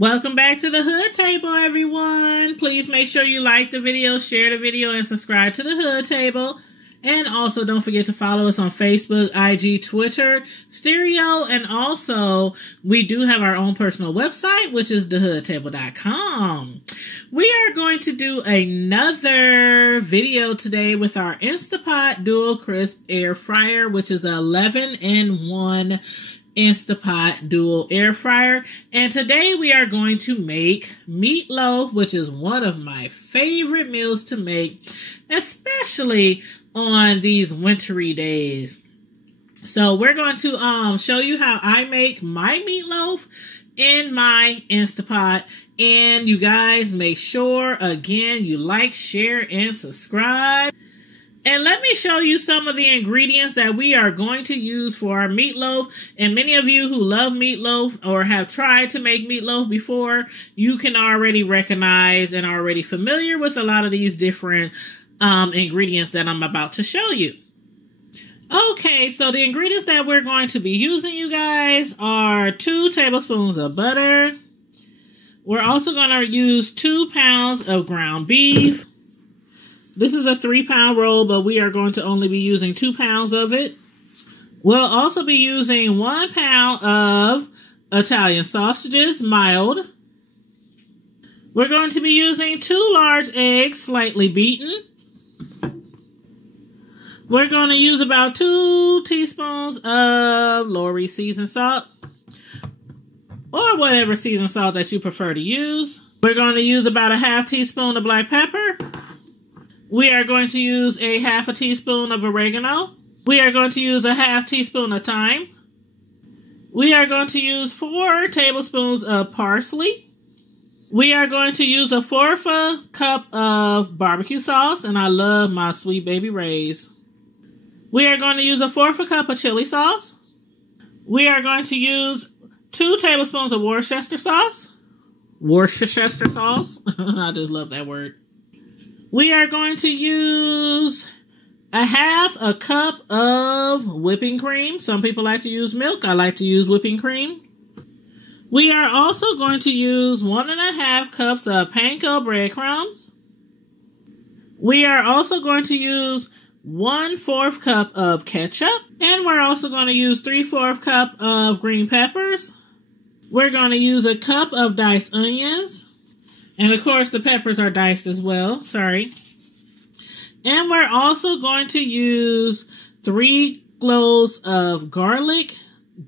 Welcome back to the Hood Table, everyone. Please make sure you like the video, share the video, and subscribe to the Hood Table. And also don't forget to follow us on Facebook, IG, Twitter, Stereo, and also we do have our own personal website, which is thehoodtable.com. We are going to do another video today with our Instapot Dual Crisp Air Fryer, which is an 11-in-1 Instapot dual air fryer. And today we are going to make meatloaf, which is one of my favorite meals to make, especially on these wintry days. So we're going to show you how I make my meatloaf in my Instapot. And you guys make sure, again, you like, share, and subscribe. And let me show you some of the ingredients that we are going to use for our meatloaf. And many of you who love meatloaf or have tried to make meatloaf before, you can already recognize and are already familiar with a lot of these different ingredients that I'm about to show you. Okay, so the ingredients that we're going to be using, you guys, are 2 tablespoons of butter. We're also going to use 2 pounds of ground beef. This is a 3-pound roll, but we are going to only be using 2 pounds of it. We'll also be using 1 pound of Italian sausages, mild. We're going to be using 2 large eggs, slightly beaten. We're going to use about 2 teaspoons of Lorry seasoned salt, or whatever seasoned salt that you prefer to use. We're going to use about a half teaspoon of black pepper. We are going to use a half a teaspoon of oregano. We are going to use a half teaspoon of thyme. We are going to use 4 tablespoons of parsley. We are going to use a 1/4 cup of barbecue sauce, and I love my Sweet Baby Ray's. We are going to use a 1/4 cup of chili sauce. We are going to use 2 tablespoons of Worcestershire sauce. Worcestershire sauce. I just love that word. We are going to use a half a cup of whipping cream. Some people like to use milk. I like to use whipping cream. We are also going to use 1½ cups of panko breadcrumbs. We are also going to use 1/4 cup of ketchup. And we're also going to use 3/4 cup of green peppers. We're going to use a cup of diced onions. And of course, the peppers are diced as well. Sorry. And we're also going to use 3 cloves of garlic,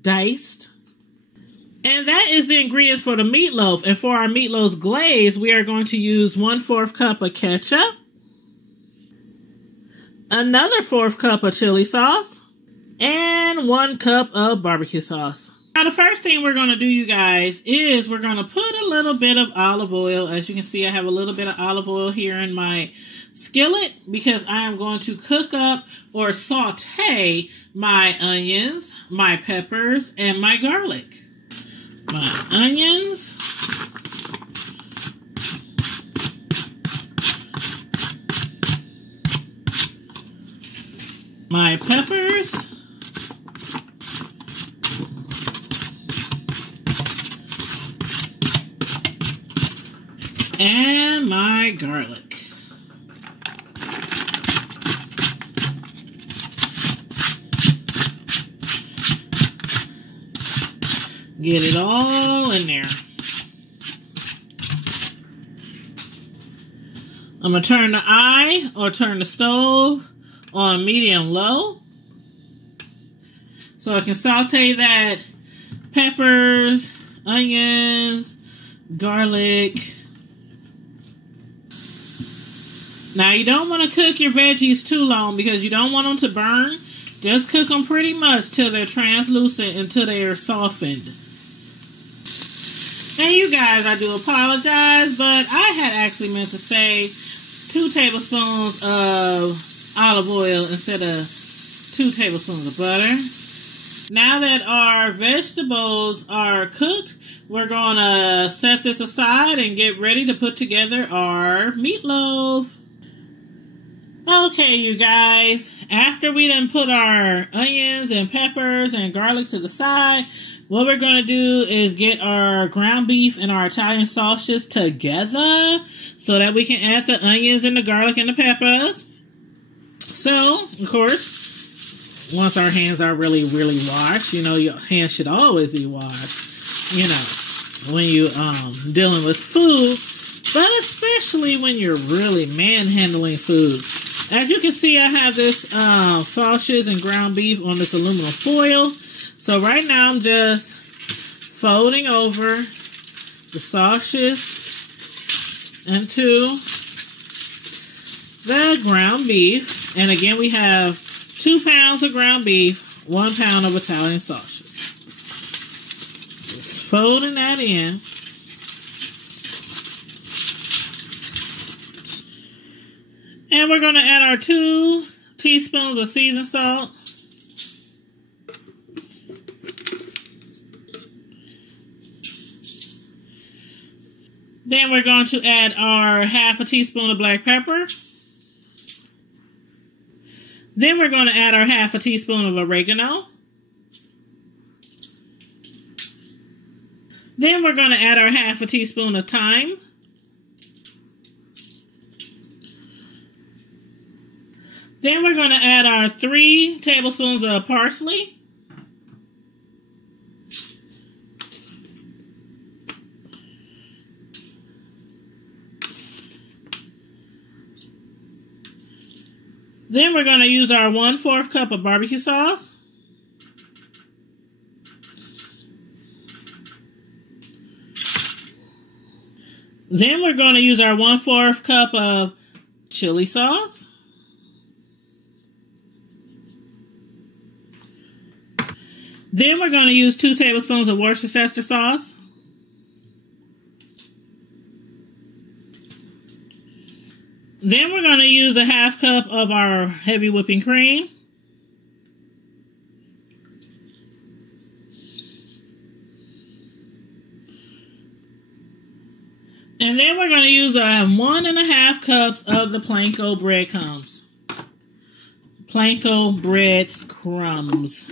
diced. And that is the ingredients for the meatloaf. And for our meatloaf glaze, we are going to use 1/4 cup of ketchup, another 1/4 cup of chili sauce, and 1 cup of barbecue sauce. Now, the first thing we're going to do, you guys, is we're going to put a little bit of olive oil. As you can see, I have a little bit of olive oil here in my skillet because I am going to cook up or saute my onions, my peppers, and my garlic. My onions. My peppers. And my garlic. Get it all in there. I'm going to turn the eye or turn the stove on medium-low so I can saute that peppers, onions, garlic. Now, you don't want to cook your veggies too long because you don't want them to burn. Just cook them pretty much till they're translucent, until they are softened. And you guys, I do apologize, but I had actually meant to say 2 tablespoons of olive oil instead of 2 tablespoons of butter. Now that our vegetables are cooked, we're going to set this aside and get ready to put together our meatloaf. Okay, you guys, after we done put our onions and peppers and garlic to the side, what we're going to do is get our ground beef and our Italian sausages together so that we can add the onions and the garlic and the peppers. So, of course, once our hands are really, really washed, you know, your hands should always be washed, you know, when you dealing with food, but especially when you're really manhandling food. As you can see, I have this sausages and ground beef on this aluminum foil. So right now I'm just folding over the sausages into the ground beef. And again, we have 2 pounds of ground beef, 1 pound of Italian sausages. Just folding that in. And we're going to add our 2 teaspoons of seasoned salt. Then we're going to add our half a teaspoon of black pepper. Then we're going to add our half a teaspoon of oregano. Then we're going to add our half a teaspoon of thyme. Then we're going to add our 3 tablespoons of parsley. Then we're going to use our 1/4 cup of barbecue sauce. Then we're going to use our 1/4 cup of chili sauce. Then we're going to use 2 tablespoons of Worcestershire sauce. Then we're going to use a 1/2 cup of our heavy whipping cream. And then we're going to use 1½ cups of the panko breadcrumbs. Panko breadcrumbs.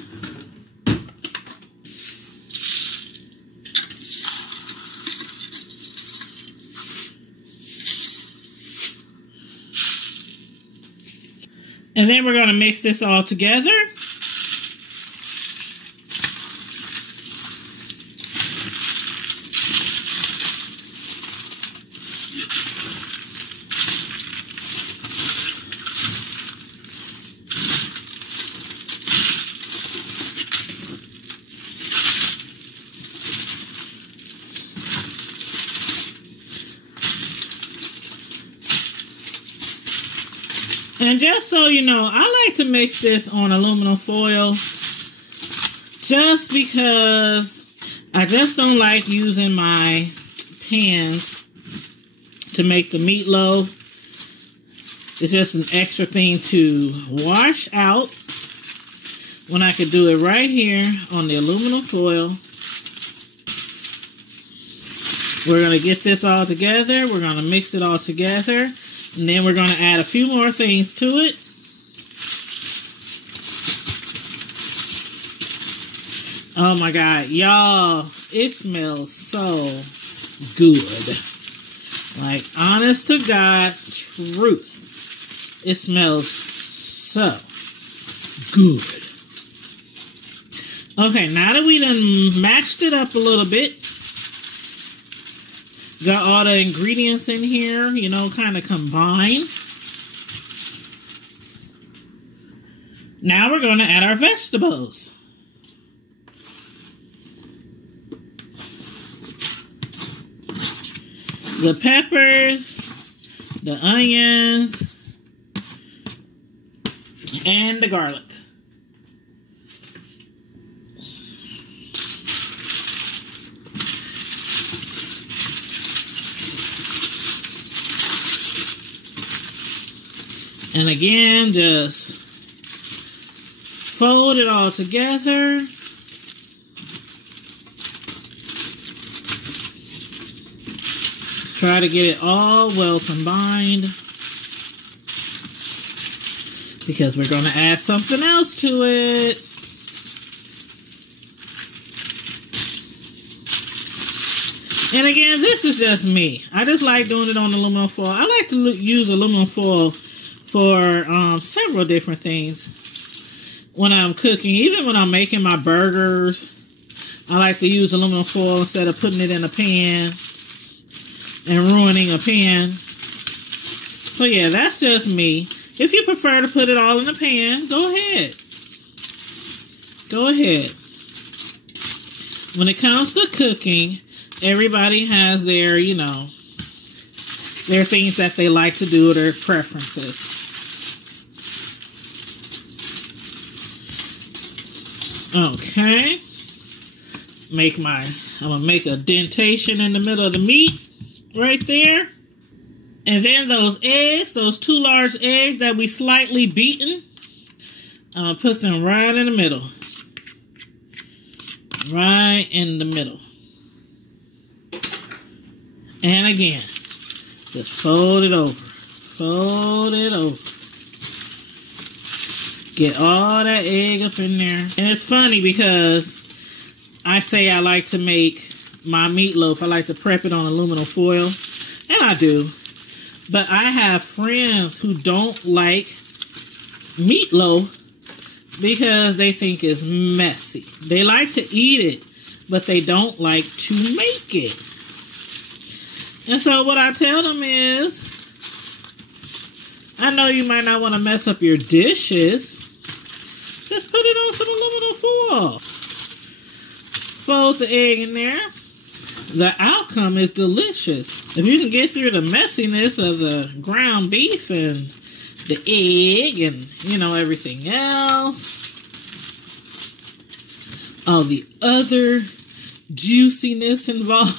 And then we're going to mix this all together. And just so you know, I like to mix this on aluminum foil just because I just don't like using my pans to make the meatloaf. It's just an extra thing to wash out when I could do it right here on the aluminum foil. We're going to get this all together. We're going to mix it all together. And then we're going to add a few more things to it. Oh my God, y'all, it smells so good. Like, honest to God, truth. It smells so good. Okay, now that we done matched it up a little bit, got all the ingredients in here, you know, kind of combined. Now we're going to add our vegetables. The peppers, the onions, and the garlic. And again, just fold it all together. Try to get it all well combined, because we're going to add something else to it. And again, this is just me. I just like doing it on aluminum foil. I like to use aluminum foil for several different things when I'm cooking. Even when I'm making my burgers, I like to use aluminum foil instead of putting it in a pan and ruining a pan. So yeah, that's just me. If you prefer to put it all in a pan, go ahead. Go ahead. When it comes to cooking, everybody has their, you know, their things that they like to do, their preferences. Okay. I'm gonna make a dentation in the middle of the meat right there. And then those eggs, those 2 large eggs that we slightly beaten, I'm gonna put them right in the middle. Right in the middle. And again, just fold it over. Fold it over. Get all that egg up in there. And it's funny because I say I like to make my meatloaf. I like to prep it on aluminum foil. And I do. But I have friends who don't like meatloaf because they think it's messy. They like to eat it, but they don't like to make it. And so what I tell them is, I know you might not want to mess up your dishes. Just put it on some aluminum foil. Fold the egg in there. The outcome is delicious. If you can get through the messiness of the ground beef and the egg and, you know, everything else, all the other juiciness involved.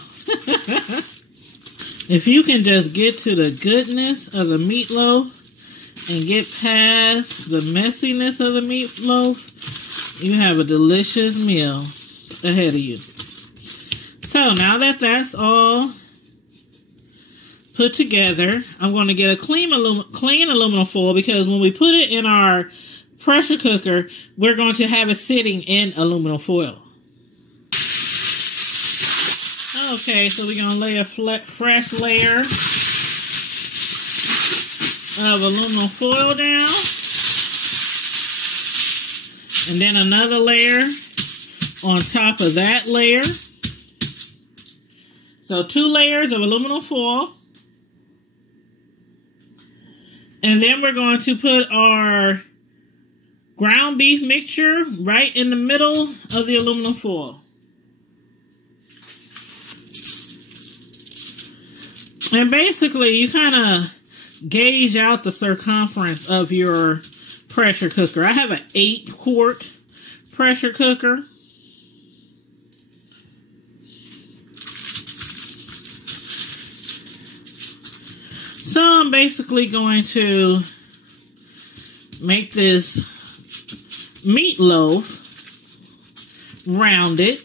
If you can just get to the goodness of the meatloaf and get past the messiness of the meatloaf, you have a delicious meal ahead of you. So now that that's all put together, I'm going to get a clean aluminum foil, because when we put it in our pressure cooker, we're going to have it sitting in aluminum foil. Okay, so we're going to lay a fresh layer of aluminum foil down. And then another layer on top of that layer. So 2 layers of aluminum foil. And then we're going to put our ground beef mixture right in the middle of the aluminum foil. And basically, you kind of gauge out the circumference of your pressure cooker. I have an 8-quart pressure cooker. So I'm basically going to make this meatloaf rounded.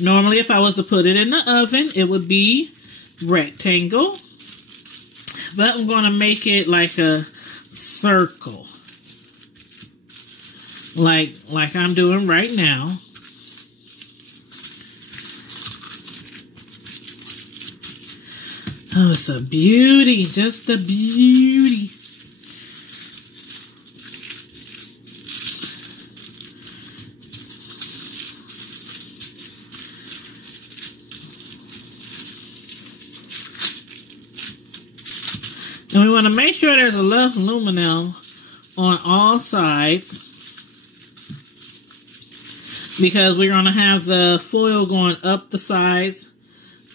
Normally, if I was to put it in the oven, it would be rectangle. But I'm going to make it like a circle. Like I'm doing right now. Oh, it's a beauty. Just a beauty. And we want to make sure there's enough aluminum on all sides, because we're going to have the foil going up the sides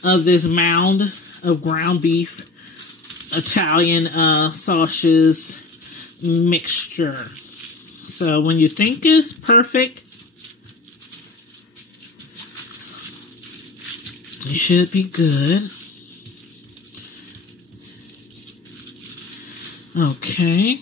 of this mound of ground beef Italian sauces mixture. So when you think it's perfect, it should be good. Okay.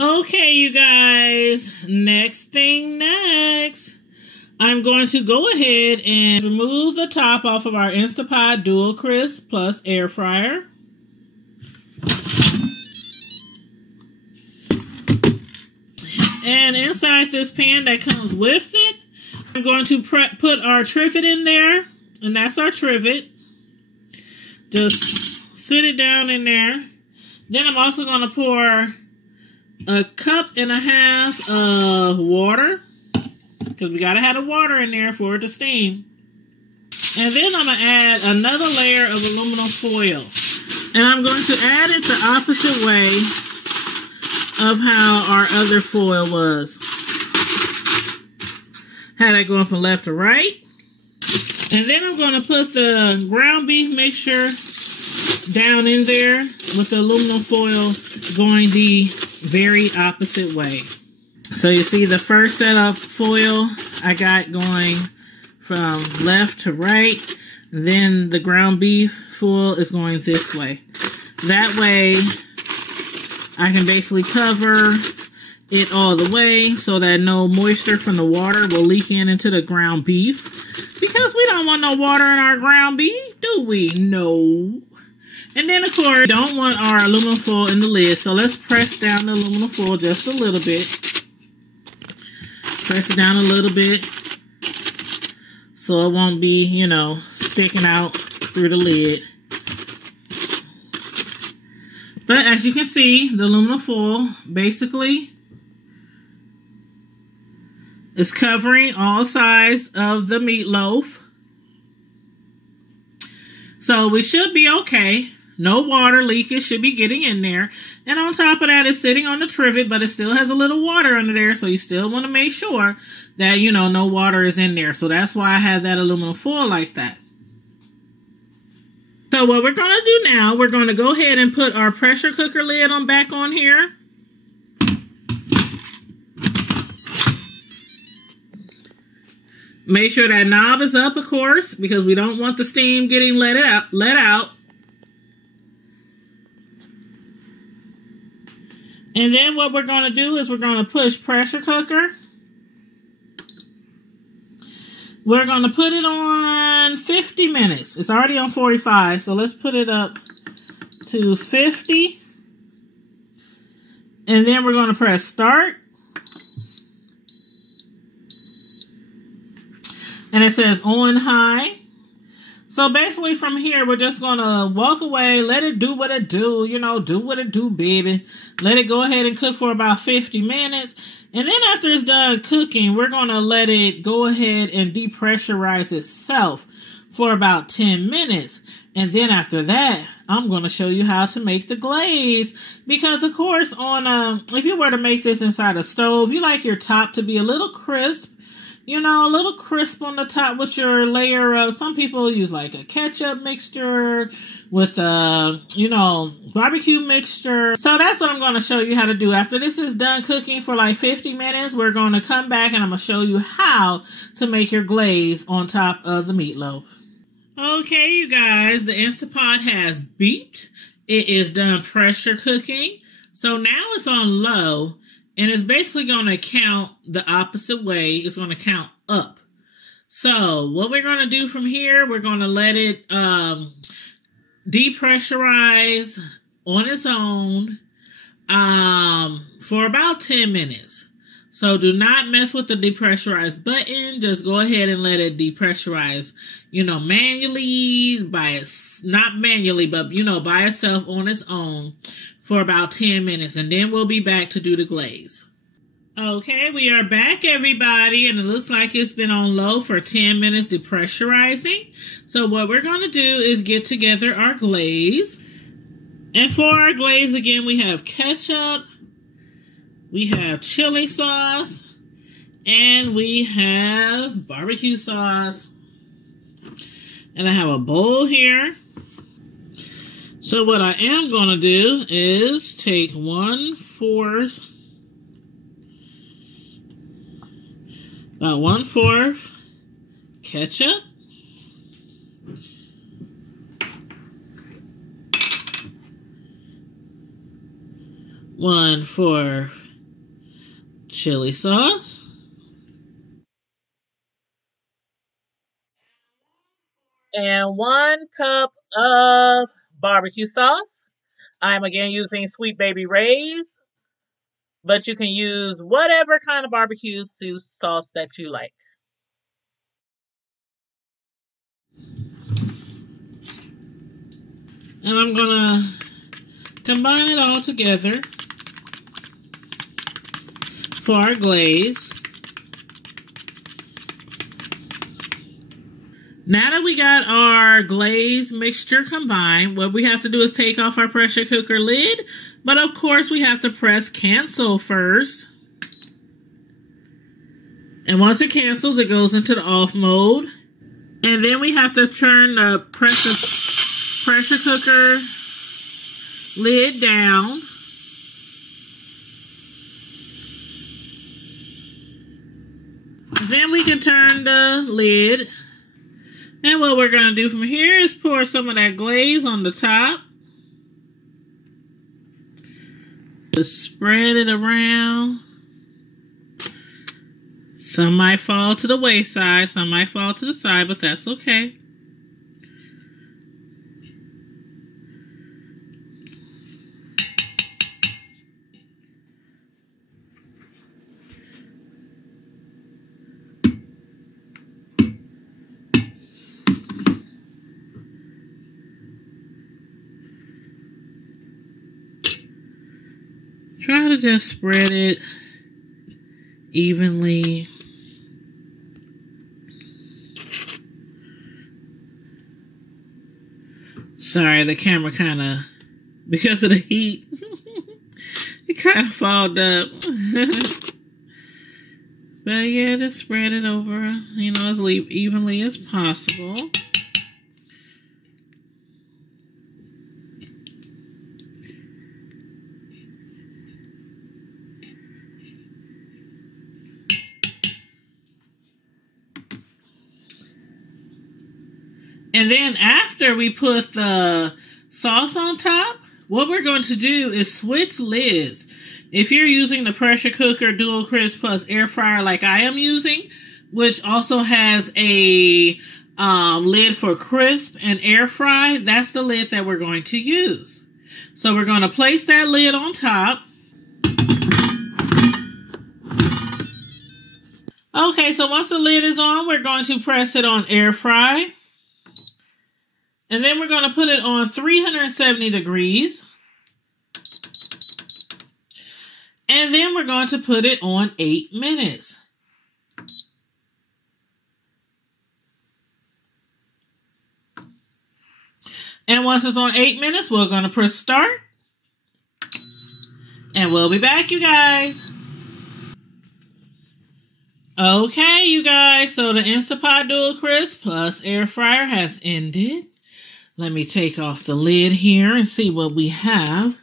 Okay, you guys. Next thing next. I'm going to go ahead and remove the top off of our Instapot Dual Crisp Plus Air Fryer. And inside this pan that comes with it, I'm going to put our trivet in there. And that's our trivet. Just sit it down in there. Then I'm also going to pour 1.5 cups of water. Because we got to have the water in there for it to steam. And then I'm going to add another layer of aluminum foil. And I'm going to add it the opposite way of how our other foil was. Had that going from left to right. And then I'm going to put the ground beef mixture down in there with the aluminum foil going the very opposite way. So you see the first set of foil I got going from left to right. Then the ground beef foil is going this way. That way I can basically cover it all the way so that no moisture from the water will leak into the ground beef. Because we don't want no water in our ground beef, do we? No. And then, of course, we don't want our aluminum foil in the lid. So let's press down the aluminum foil just a little bit. Press it down a little bit so it won't be, you know, sticking out through the lid. But as you can see, the aluminum foil basically is covering all sides of the meatloaf. So we should be okay. No water leakage should be getting in there. And on top of that, it's sitting on the trivet, but it still has a little water under there. So you still want to make sure that, you know, no water is in there. So that's why I have that aluminum foil like that. So what we're going to do now, we're going to go ahead and put our pressure cooker lid back on here. Make sure that knob is up, of course, because we don't want the steam getting let out. And then what we're going to do is we're going to push pressure cooker. We're going to put it on 50 minutes. It's already on 45, so let's put it up to 50. And then we're going to press start. And it says on high. So basically from here, we're just going to walk away, let it do what it do, you know, do what it do, baby. Let it go ahead and cook for about 50 minutes. And then after it's done cooking, we're going to let it go ahead and depressurize itself for about 10 minutes. And then after that, I'm going to show you how to make the glaze. Because of course, if you were to make this inside a stove, you like your top to be a little crisp. You know, a little crisp on the top with your layer of, some people use like a ketchup mixture with you know, barbecue mixture. So that's what I'm going to show you how to do. After this is done cooking for like 50 minutes, we're going to come back and I'm going to show you how to make your glaze on top of the meatloaf. Okay, you guys, the Instapot has beeped. It is done pressure cooking. So now it's on low. And it's basically going to count the opposite way. It's going to count up. So what we're going to do from here, we're going to let it depressurize on its own for about 10 minutes. So do not mess with the depressurize button. Just go ahead and let it depressurize, you know, manually, not manually, but, you know, by itself on its own for about 10 minutes. And then we'll be back to do the glaze. Okay, we are back, everybody. And it looks like it's been on low for 10 minutes depressurizing. So what we're going to do is get together our glaze. And for our glaze, again, we have ketchup. We have chili sauce, and we have barbecue sauce. And I have a bowl here. So what I am going to do is take 1/4, about 1/4 ketchup. One-fourth chili sauce. and 1 cup of barbecue sauce. I'm again using Sweet Baby Ray's, but you can use whatever kind of barbecue sauce that you like. And I'm gonna combine it all together for our glaze. Now that we got our glaze mixture combined, what we have to do is take off our pressure cooker lid. But of course, we have to press cancel first. And once it cancels, it goes into the off mode. And then we have to turn the pressure cooker lid down. Then we can turn the lid. And what we're going to do from here is pour some of that glaze on the top. Just spread it around. Some might fall to the wayside, some might fall to the side, but that's okay. Try to just spread it evenly. Sorry, the camera kind of, because of the heat, it kind of fogged up. But yeah, just spread it over, you know, as evenly as possible. And then after we put the sauce on top, what we're going to do is switch lids. If you're using the pressure cooker dual crisp plus air fryer like I am using, which also has a lid for crisp and air fry, that's the lid that we're going to use. So we're going to place that lid on top. Okay, so once the lid is on, we're going to press it on air fry. And then we're going to put it on 370 degrees. And then we're going to put it on 8 minutes. And once it's on 8 minutes, we're going to press start. And we'll be back, you guys. Okay, you guys. So the Instapot Dual Crisp plus air fryer has ended. Let me take off the lid here and see what we have.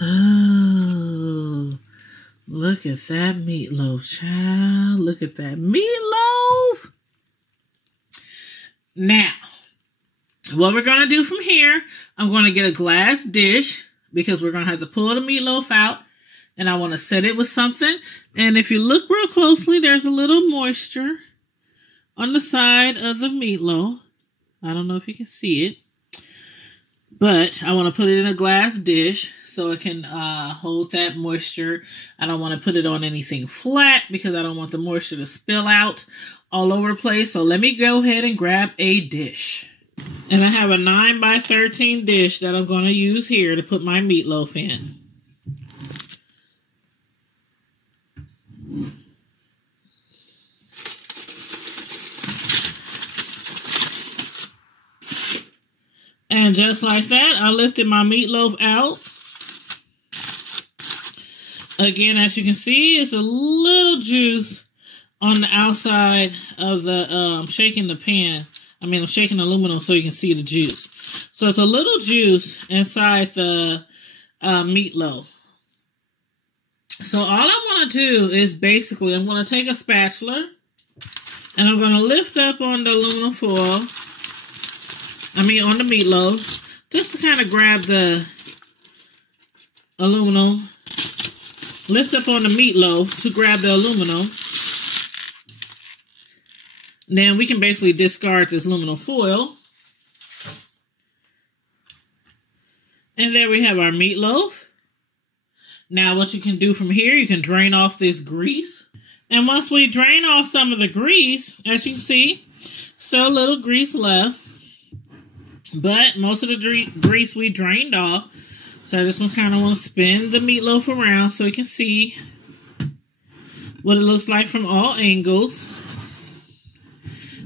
Oh, look at that meatloaf, child. Look at that meatloaf. Now, what we're going to do from here, I'm going to get a glass dish because we're going to have to pull the meatloaf out. And I want to set it with something. And if you look real closely, there's a little moisture on the side of the meatloaf. I don't know if you can see it. But I want to put it in a glass dish so it can hold that moisture. I don't want to put it on anything flat because I don't want the moisture to spill out all over the place. So let me go ahead and grab a dish. And I have a 9 by 13 dish that I'm going to use here to put my meatloaf in. And just like that, I lifted my meatloaf out. Again, as you can see, it's a little juice on the outside of the, I'm shaking the pan. I'm shaking the aluminum so you can see the juice. So it's a little juice inside the meatloaf. So all I want to do is basically, I'm going to take a spatula and I'm going to lift up on the aluminum foil. On the meatloaf, just to kind of grab the aluminum lift up on the meatloaf to grab the aluminum. Then we can basically discard this aluminum foil. And there we have our meatloaf. Now what you can do from here, you can drain off this grease. And once we drain off some of the grease, as you can see, still a little grease left. But most of the grease we drained off. So I just kind of want to spin the meatloaf around so you can see what it looks like from all angles.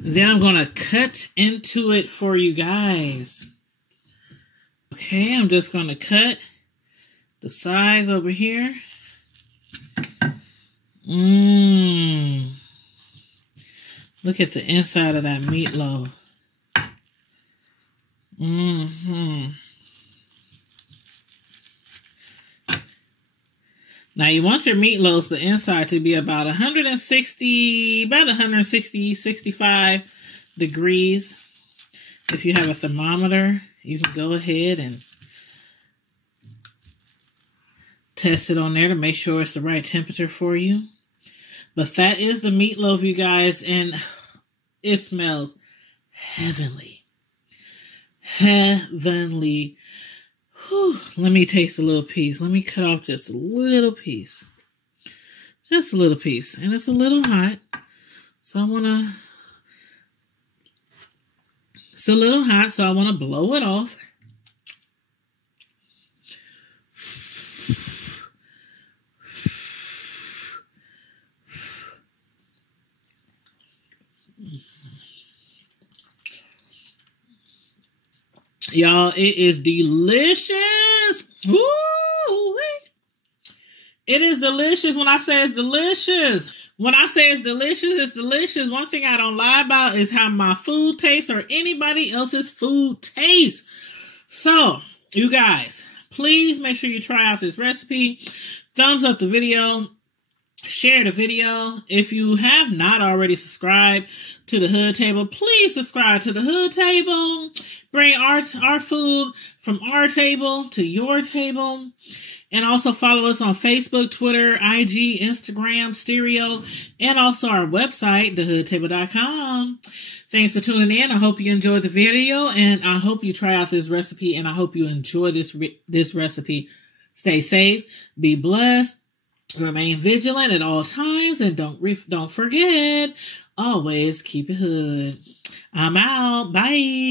Then I'm going to cut into it for you guys. Okay, I'm just going to cut the sides over here. Look at the inside of that meatloaf. Now you want your meatloaves, the inside, to be about 65 degrees. If you have a thermometer, you can go ahead and test it on there to make sure it's the right temperature for you. But that is the meatloaf, you guys, and it smells heavenly. Heavenly. Whew. Let me taste a little piece. Let me cut off just a little piece. Just a little piece. And it's a little hot. So I want to... It's a little hot, so I want to blow it off. Y'all, it is delicious. Woo! It is delicious. When I say it's delicious. When I say it's delicious, it's delicious. One thing I don't lie about is how my food tastes or anybody else's food tastes. So, you guys, please make sure you try out this recipe. Thumbs up the video. Share the video. If you have not already subscribed to the Hood Table, please subscribe to the Hood Table. Bring our food from our table to your table. And also follow us on Facebook, Twitter, IG, Instagram, Stereo, and also our website, thehoodtable.com. Thanks for tuning in. I hope you enjoyed the video, and I hope you try out this recipe, and I hope you enjoy this recipe. Stay safe, be blessed, remain vigilant at all times, and don't forget, always keep it hood. I'm out. Bye.